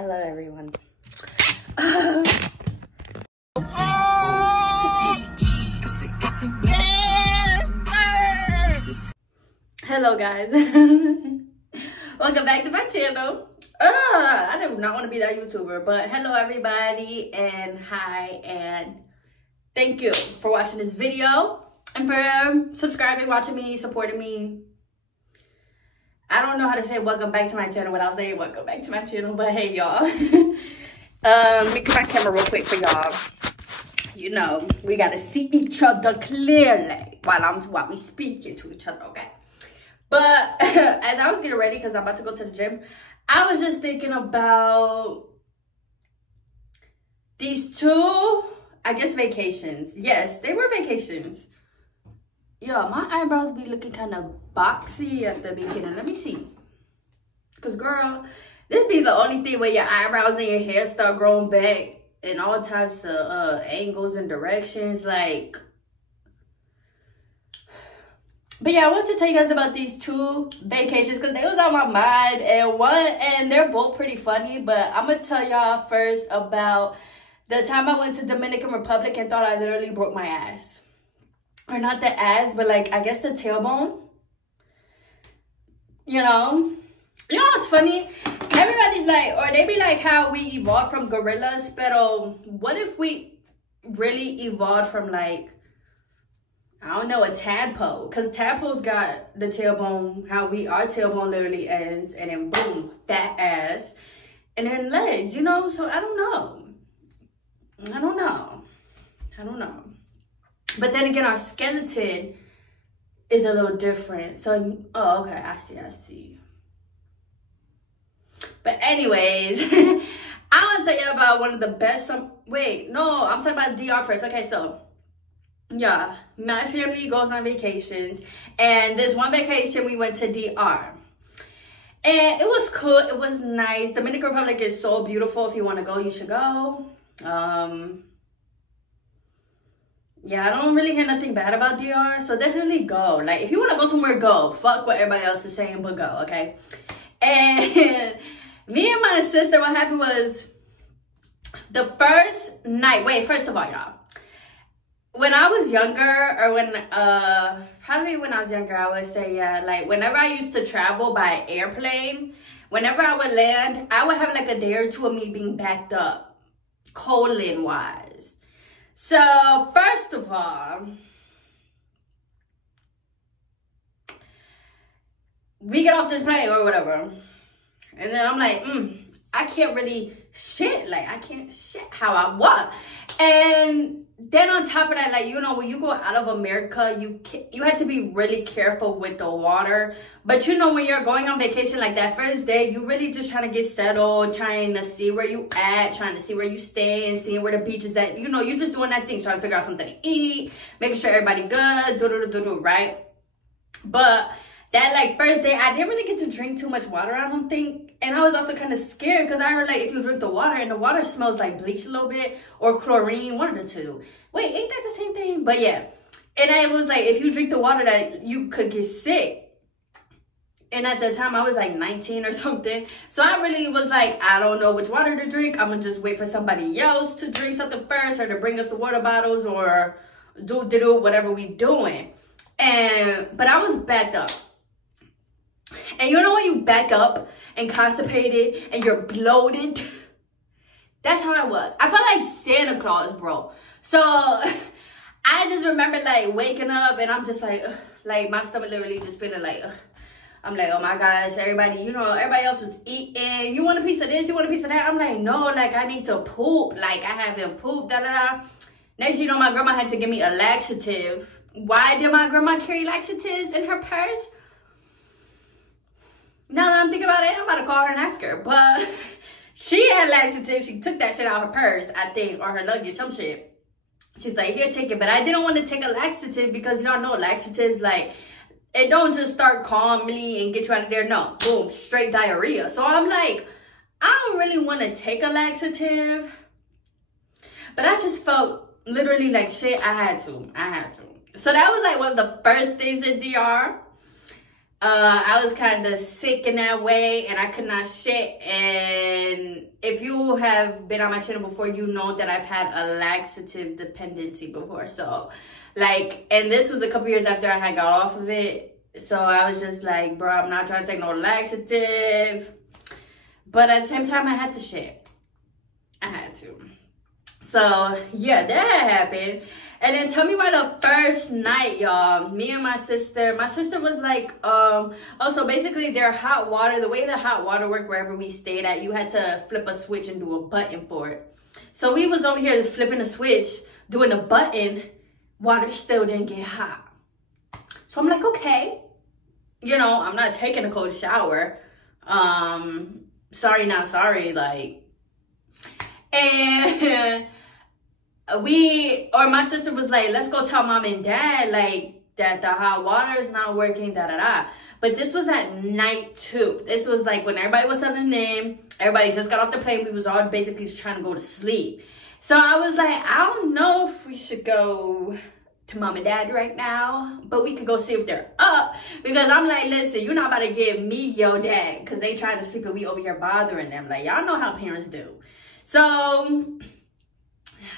Hello, everyone. Hello, guys. Welcome back to my channel. I do not want to be that YouTuber, but hello, everybody, and hi, and thank you for watching this video and for subscribing, watching me, supporting me. I don't know how to say welcome back to my channel without saying welcome back to my channel, but hey, y'all. Let me get my camera real quick for y'all. You know, we gotta see each other clearly while we speaking to each other, okay? But as I was getting ready, because I'm about to go to the gym, I was just thinking about these two, I guess, vacations. Yes, they were vacations. Yo, my eyebrows be looking kind of boxy at the beginning. Let me see. Because, girl, this be the only thing where your eyebrows and your hair start growing back in all types of angles and directions. Like, but yeah, I want to tell you guys about these two vacations because they was on my mind. And they're both pretty funny. But I'm going to tell y'all first about the time I went to Dominican Republic and thought I literally broke my ass. Or not the ass, but like, I guess the tailbone. You know what's funny? Everybody's like, or they be like how we evolved from gorillas. But what if we really evolved from like, I don't know, a tadpole? Because tadpoles got the tailbone, how our tailbone literally ends. And then boom, that ass. And then legs, you know? So I don't know. But then again, our skeleton is a little different. So, oh, okay, I see. But anyways, I want to tell you about one of the best, I'm talking about DR first. Okay, so, yeah, my family goes on vacations. And this one vacation, we went to DR. And it was cool. It was nice. Dominican Republic is so beautiful. If you want to go, you should go. Yeah, I don't really hear nothing bad about DR, so definitely go. Like, if you want to go somewhere, go. Fuck what everybody else is saying, but go, okay? And me and my sister, what happened was the first night. Wait, first of all, y'all. When I was younger, or probably when I was younger, I would say, yeah, like, whenever I used to travel by airplane, whenever I would land, I would have, like, a day or two of me being backed up, colon-wise. So, first of all, we get off this plane or whatever. And then I'm like, I can't really shit. Like, I can't shit how I want. And then on top of that, like, you know, when you go out of America, you have to be really careful with the water. But, you know, when you're going on vacation, like that first day, you really just trying to get settled, trying to see where you at, trying to see where you stay and seeing where the beach is at. You know, you're just doing that thing, trying to figure out something to eat, making sure everybody good, right? But that, like, first day, I didn't really get to drink too much water, I don't think. And I was also kind of scared because I heard, like, if you drink the water and the water smells like bleach a little bit or chlorine, one of the two. Wait, ain't that the same thing? But, yeah. And it was, like, if you drink the water, that you could get sick. And at the time, I was, like, 19 or something. So I really was, like, I don't know which water to drink. I'm going to just wait for somebody else to drink something first or to bring us the water bottles or do whatever we doing. But I was backed up. And you know when you back up and constipated and you're bloated? That's how I was. I felt like Santa Claus, bro. So I just remember like waking up and I'm just like, ugh, like my stomach literally just feeling like, ugh. I'm like, oh my gosh, everybody, you know, everybody else was eating. You want a piece of this? You want a piece of that? I'm like, no, like I need to poop. Like I haven't pooped, Next thing you know, my grandma had to give me a laxative. Why did my grandma carry laxatives in her purse? Now that I'm thinking about it, I'm about to call her and ask her. But she had laxatives. She took that shit out of her purse, I think, or her luggage, some shit. She's like, here, take it. But I didn't want to take a laxative because y'all know laxatives, like, it don't just start calmly and get you out of there. No, boom, straight diarrhea. So I'm like, I don't really want to take a laxative. But I just felt literally like shit. I had to. So that was like one of the first things in DR. I was kind of sick in that way, and I could not shit. And if you have been on my channel before, you know that I've had a laxative dependency before. So, like, and this was a couple years after I had got off of it. So I was just like, bro, I'm not trying to take no laxative. But at the same time, I had to shit. I had to. So, yeah, that happened. And then tell me why the first night, y'all, me and my sister was like, so basically their hot water, the way the hot water worked wherever we stayed at, you had to flip a switch and do a button for it. So we was over here flipping a switch, doing a button, water still didn't get hot. So I'm like, okay, you know, I'm not taking a cold shower. Sorry, not sorry, like, and my sister was like, let's go tell mom and dad, like, that the hot water is not working, da-da-da. But this was at night 2. This was like when everybody was settling in, everybody just got off the plane, we was all basically just trying to go to sleep. So I was like, I don't know if we should go to mom and dad right now, but we could go see if they're up. Because I'm like, listen, you're not about to give me your dad, because they trying to sleep and we over here bothering them. Like, y'all know how parents do. So,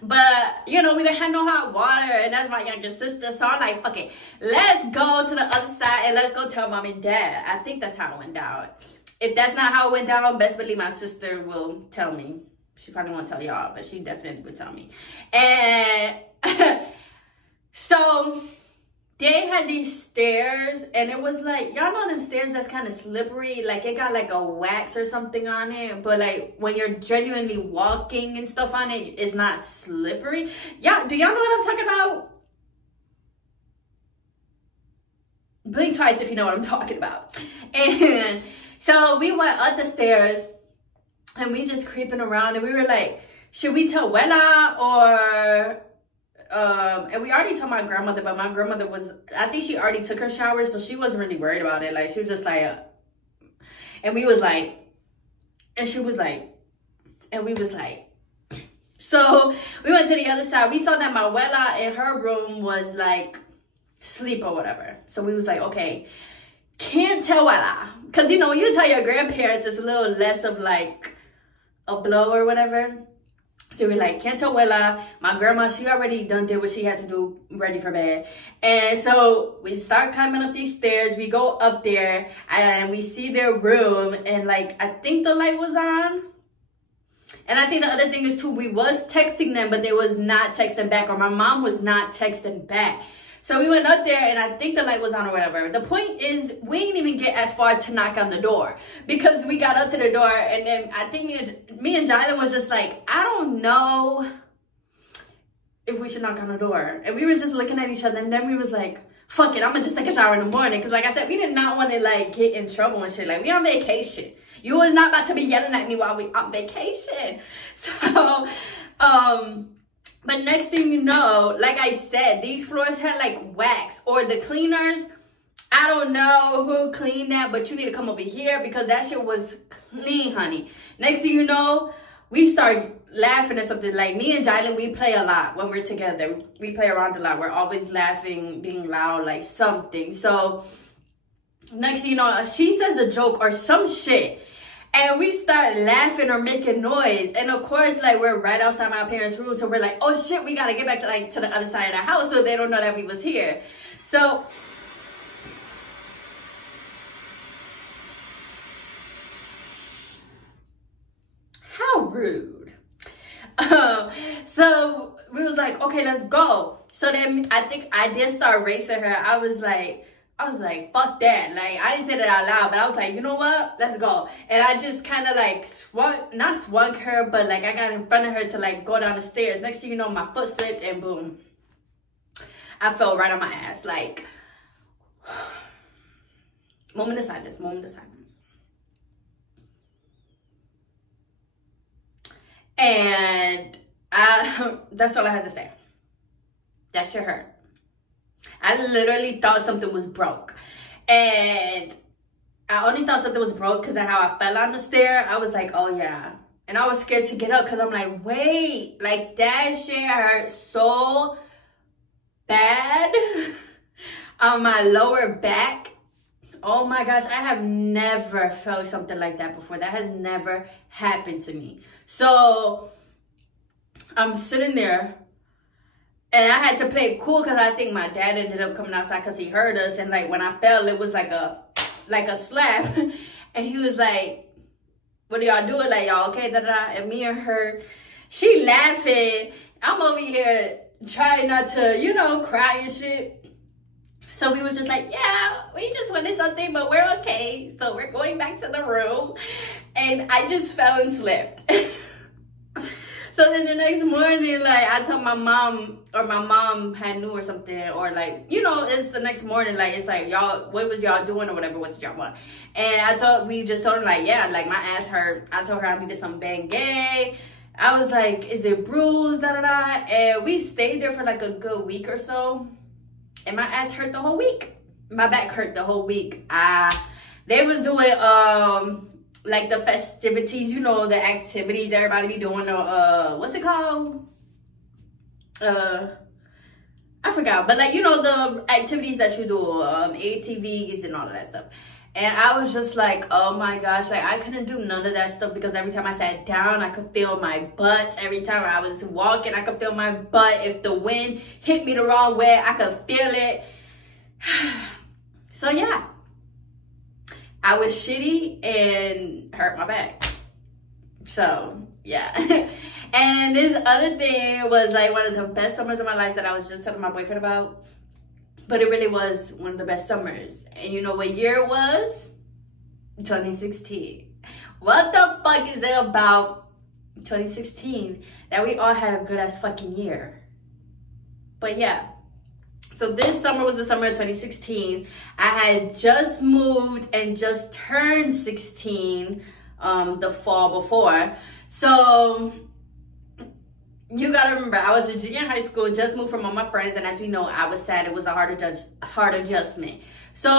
but, you know, we didn't have no hot water, and that's my younger sister. So I'm like, fuck it, let's go to the other side and let's go tell mom and dad. I think that's how it went down. If that's not how it went down, best believe my sister will tell me. She probably won't tell y'all, but she definitely would tell me. And so they had these stairs, and it was like, y'all know them stairs that's kind of slippery, like it got like a wax or something on it, but like when you're genuinely walking and stuff on it, it's not slippery. Yeah, do y'all know what I'm talking about? Blink twice if you know what I'm talking about. And so we went up the stairs, and we just creeping around, and we were like, should we tell Wella or and we already told my grandmother, but my grandmother I think she already took her shower, so she wasn't really worried about it. Like, she was just like, and we was like, and she was like, and we was like, so we went to the other side. We saw that my abuela in her room was like sleep or whatever. So we was like, okay, can't tell Wella, because you know, when you tell your grandparents, it's a little less of like a blow or whatever. So we're like, can't tell Wella. My grandma, she already done did what she had to do, ready for bed. And so we start climbing up these stairs. We go up there and we see their room, and like, I think the light was on. And I think the other thing is too, we was texting them, but they was not texting back, or my mom was not texting back. So we went up there, and I think the light was on or whatever. The point is, we didn't even get as far to knock on the door, because we got up to the door, and then I think me and Jalen was just like, I don't know if we should knock on the door. And we were just looking at each other, and then we was like, fuck it, I'm gonna just take a shower in the morning. Because like I said, we did not want to like get in trouble and shit. Like, we on vacation. You was not about to be yelling at me while we on vacation. So, but next thing you know, like I said, these floors had like wax, or the cleaners, I don't know who cleaned that, but you need to come over here, because that shit was clean, honey. Next thing you know, we start laughing or something. Like, me and Jalen, we play a lot when we're together. We play around a lot. We're always laughing, being loud, like something. So next thing you know, she says a joke or some shit, and we start laughing or making noise. And of course, like, we're right outside my parents' room, so we're like, oh shit, we gotta get back to like to the other side of the house so they don't know that we was here. So how rude. So we was like, okay, let's go. So then I think I did start racing her. I was like, fuck that. Like, I didn't say that out loud, but I was like, you know what? Let's go. And I just kind of like not swung her, but like I got in front of her to like go down the stairs. Next thing you know, my foot slipped and boom, I fell right on my ass. Like, moment of silence, moment of silence. And that's all I had to say. That shit hurt. I literally thought something was broke. And I only thought something was broke because of how I fell on the stair. I was like, oh yeah. And I was scared to get up because I'm like, wait, like that shit hurt so bad on my lower back. Oh my gosh, I have never felt something like that before. That has never happened to me. So I'm sitting there, and I had to play it cool because I think my dad ended up coming outside because he heard us. And like when I fell, it was like a slap. And he was like, what are y'all doing? Like, y'all okay? Da, da, da. And me and her, she laughing. I'm over here trying not to, you know, cry and shit. So we were just like, yeah, we just wanted something, but we're okay. So we're going back to the room. And I just fell and slipped. So then the next morning, like, I told my mom, or my mom had knew or something, or like, you know, it's the next morning, like, it's like, y'all, what was y'all doing or whatever, what did y'all want? And we just told her, like, yeah, like, my ass hurt. I told her I needed some Bengay. I was like, is it bruised, da, da, da. And we stayed there for like a good week or so. And my ass hurt the whole week. My back hurt the whole week. They was doing, like the festivities, you know, the activities everybody be doing, what's it called? I forgot, but like, you know, the activities that you do, ATVs and all of that stuff. And I was just like, oh my gosh, like I couldn't do none of that stuff because every time I sat down, I could feel my butt. Every time I was walking, I could feel my butt. If the wind hit me the wrong way, I could feel it. So yeah. I was shitty and hurt my back. So, yeah. And this other thing was like one of the best summers of my life that I was just telling my boyfriend about. But it really was one of the best summers. And you know what year it was? 2016. What the fuck is it about 2016 that we all had a good ass fucking year? But yeah. So this summer was the summer of 2016. I had just moved and just turned 16 the fall before. So you gotta remember, I was a junior in high school, just moved from all my friends, and as we know, I was sad. It was a hard adjustment. So,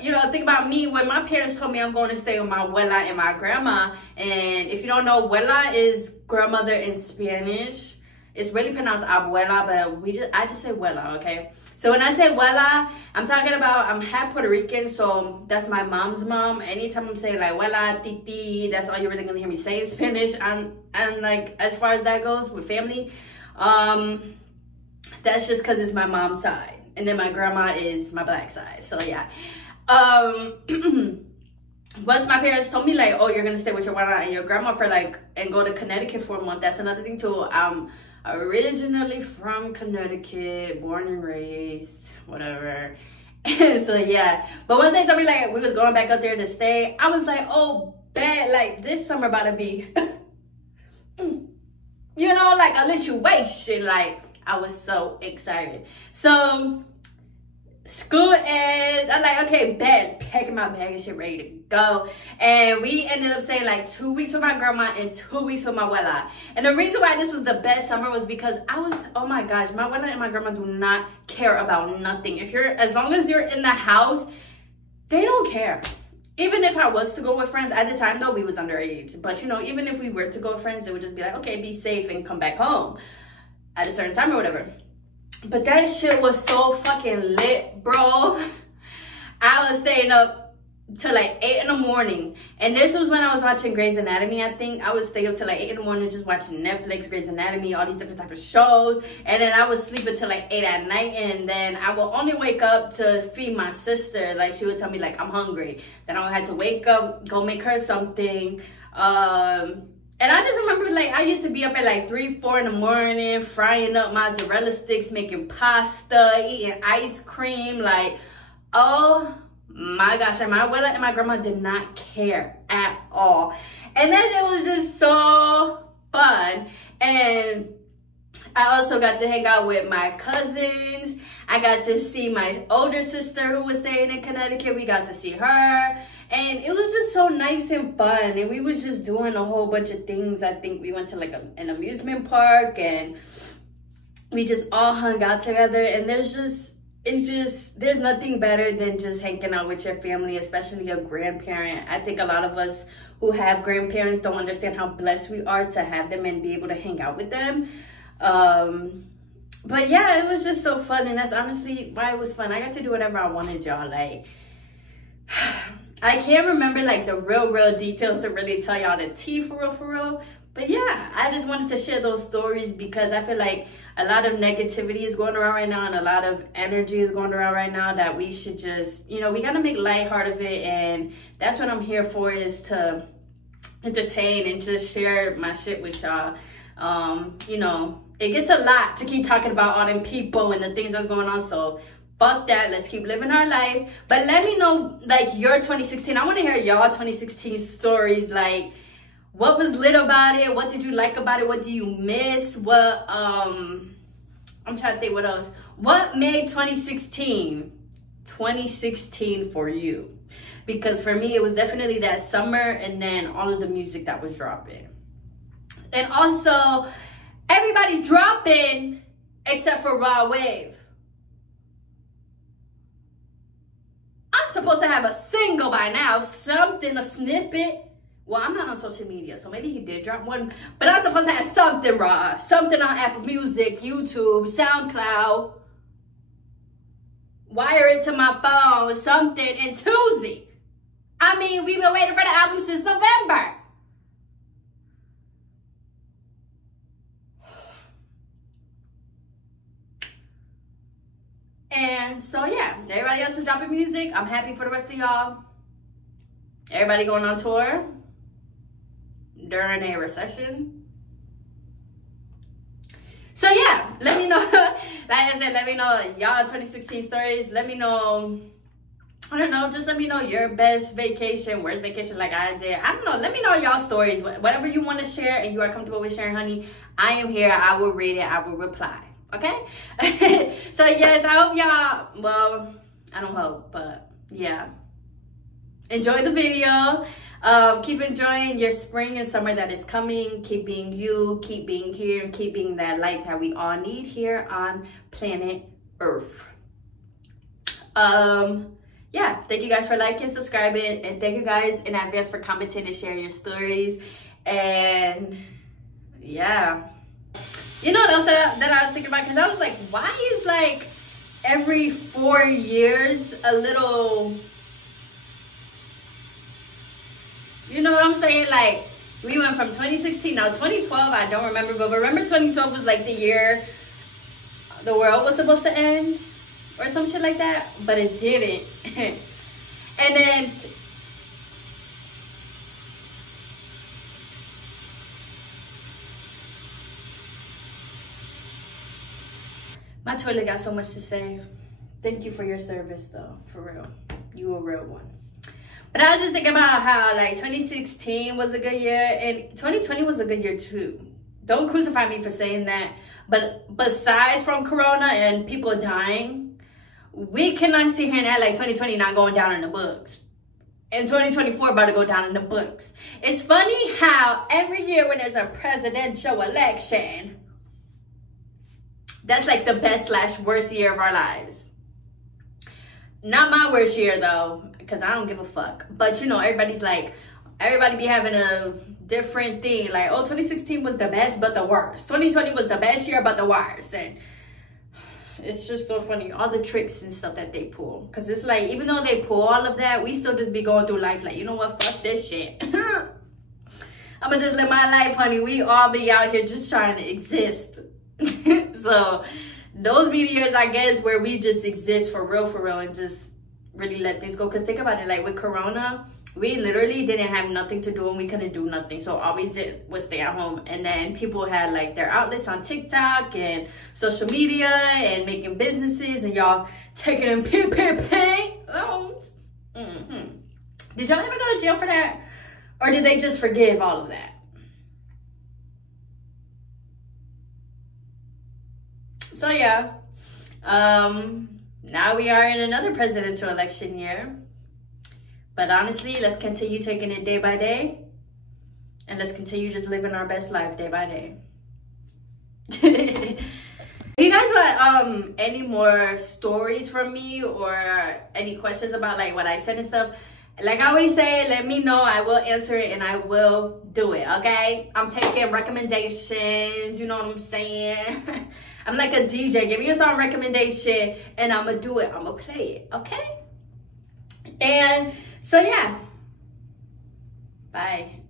you know, think about me. When my parents told me I'm going to stay with my abuela and my grandma, and if you don't know, abuela is grandmother in Spanish. It's really pronounced abuela, but I just say abuela, okay? So when I say abuela, I'm talking about, I'm half Puerto Rican, so that's my mom's mom. Anytime I'm saying like abuela, titi, that's all you're really gonna hear me say in Spanish. And like, as far as that goes with family, that's just because it's my mom's side. And then my grandma is my black side, so yeah. Once my parents told me like, oh, you're gonna stay with your abuela and your grandma for like, and go to Connecticut for a month, that's another thing too. Originally from Connecticut, born and raised, whatever. So yeah, but once they told me like we was going back up there to stay, I was like, oh, bad, like this summer about to be you know, like a situation. Like I was so excited. So school ends, I'm like, okay, bet, packing my bag and shit, ready to go. And we ended up staying like 2 weeks with my grandma and 2 weeks with my abuela. And the reason why this was the best summer was because I was, oh my gosh, my abuela and my grandma do not care about nothing. As long as you're in the house, they don't care. Even if I was to go with friends, at the time though, we was underage. But you know, even if we were to go with friends, it would just be like, okay, be safe and come back home at a certain time or whatever. But that shit was so fucking lit, bro. I was staying up till like 8 in the morning. And this was when I was watching Grey's Anatomy, I think. I would stay up till like 8 in the morning just watching Netflix, Grey's Anatomy, all these different types of shows. And then I would sleep until like 8 at night. And then I would only wake up to feed my sister. Like she would tell me like, I'm hungry. Then I would have to wake up, go make her something. And I just remember, like, I used to be up at, like, 3, 4 in the morning, frying up mozzarella sticks, making pasta, eating ice cream. Like, oh, my gosh. And my abuela and my grandma did not care at all. And then it was just so fun. And I also got to hang out with my cousins. I got to see my older sister who was staying in Connecticut. We got to see her. And it was just so nice and fun. And we was just doing a whole bunch of things. I think we went to like an amusement park. And we just all hung out together. And there's nothing better than just hanging out with your family, especially a grandparent. I think a lot of us who have grandparents don't understand how blessed we are to have them and be able to hang out with them. But yeah, it was just so fun. And that's honestly why it was fun. I got to do whatever I wanted, y'all. Like, I can't remember like the real details to really tell y'all the tea for real. But yeah, I just wanted to share those stories because I feel like a lot of negativity is going around right now and a lot of energy is going around right now that we should just, you know, we gotta make light of it. And that's what I'm here for, is to entertain and just share my shit with y'all. You know, it gets a lot to keep talking about all them people and the things that's going on, so fuck that. Let's keep living our life. But let me know like your 2016. I want to hear y'all 2016 stories. Like, what was lit about it? What did you like about it? What do you miss? What I'm trying to think what else. What made 2016 for you? Because for me, it was definitely that summer and then all of the music that was dropping. And also, everybody dropping except for Raw Wave. I'm supposed to have a single by now, something, a snippet. Well, I'm not on social media, so maybe he did drop one. But I'm supposed to have something raw, something on Apple Music, YouTube, SoundCloud. Wire it to my phone, something in Tuesday. I mean, we've been waiting for the album since November. And so, yeah, everybody else is dropping music. I'm happy for the rest of y'all. Everybody going on tour during a recession. So, yeah, let me know. Like I said, let me know y'all 2016 stories. Let me know, I don't know, just let me know your best vacation, worst vacation like I did. I don't know, let me know y'all stories. Whatever you want to share and you are comfortable with sharing, honey, I am here. I will read it. I will reply. Okay? So, yes, I hope y'all, well, I don't hope, but yeah. Enjoy the video. Keep enjoying your spring and summer that is coming. Keep being you. Keep being here. And keep being that light that we all need here on planet Earth. Yeah, thank you guys for liking, subscribing, and thank you guys in advance for commenting and sharing your stories. And yeah, you know what else that I was thinking about? Because I was like, why is like every 4 years a little, you know what I'm saying? Like, we went from 2016, now 2012, I don't remember, but remember 2012 was like the year the world was supposed to end or some shit like that, but it didn't. And then my toilet got so much to say. Thank you for your service though, for real. You a real one. But I was just thinking about how like 2016 was a good year and 2020 was a good year too. Don't crucify me for saying that. But besides from Corona and people dying, we cannot sit here and act like 2020 not going down in the books. And 2024 about to go down in the books. It's funny how every year when there's a presidential election, that's like the best / worst year of our lives. Not my worst year though, because I don't give a fuck. But you know, everybody be having a different thing. Like, oh, 2016 was the best, but the worst. 2020 was the best year, but the worst. And it's just so funny, all the tricks and stuff that they pull. Because it's like, even though they pull all of that, we still just be going through life like, you know what, fuck this shit. I'm going to just live my life, honey. We all be out here just trying to exist. So those be the years, I guess, where we just exist for real, and just really let things go. Because think about it, like with Corona, we literally didn't have nothing to do and we couldn't do nothing. So all we did was stay at home. And then people had like their outlets on TikTok and social media and making businesses, and y'all taking in pay loans. Did y'all ever go to jail for that? Or did they just forgive all of that? So yeah, now we are in another presidential election year. But honestly, let's continue taking it day by day. And let's continue just living our best life day by day. If you guys want any more stories from me or any questions about like what I said and stuff, like I always say, let me know. I will answer it and I will do it, okay? I'm taking recommendations, you know what I'm saying? I'm like a DJ. Give me a song recommendation and I'm going to do it. I'm going to play it, okay? And so yeah, bye.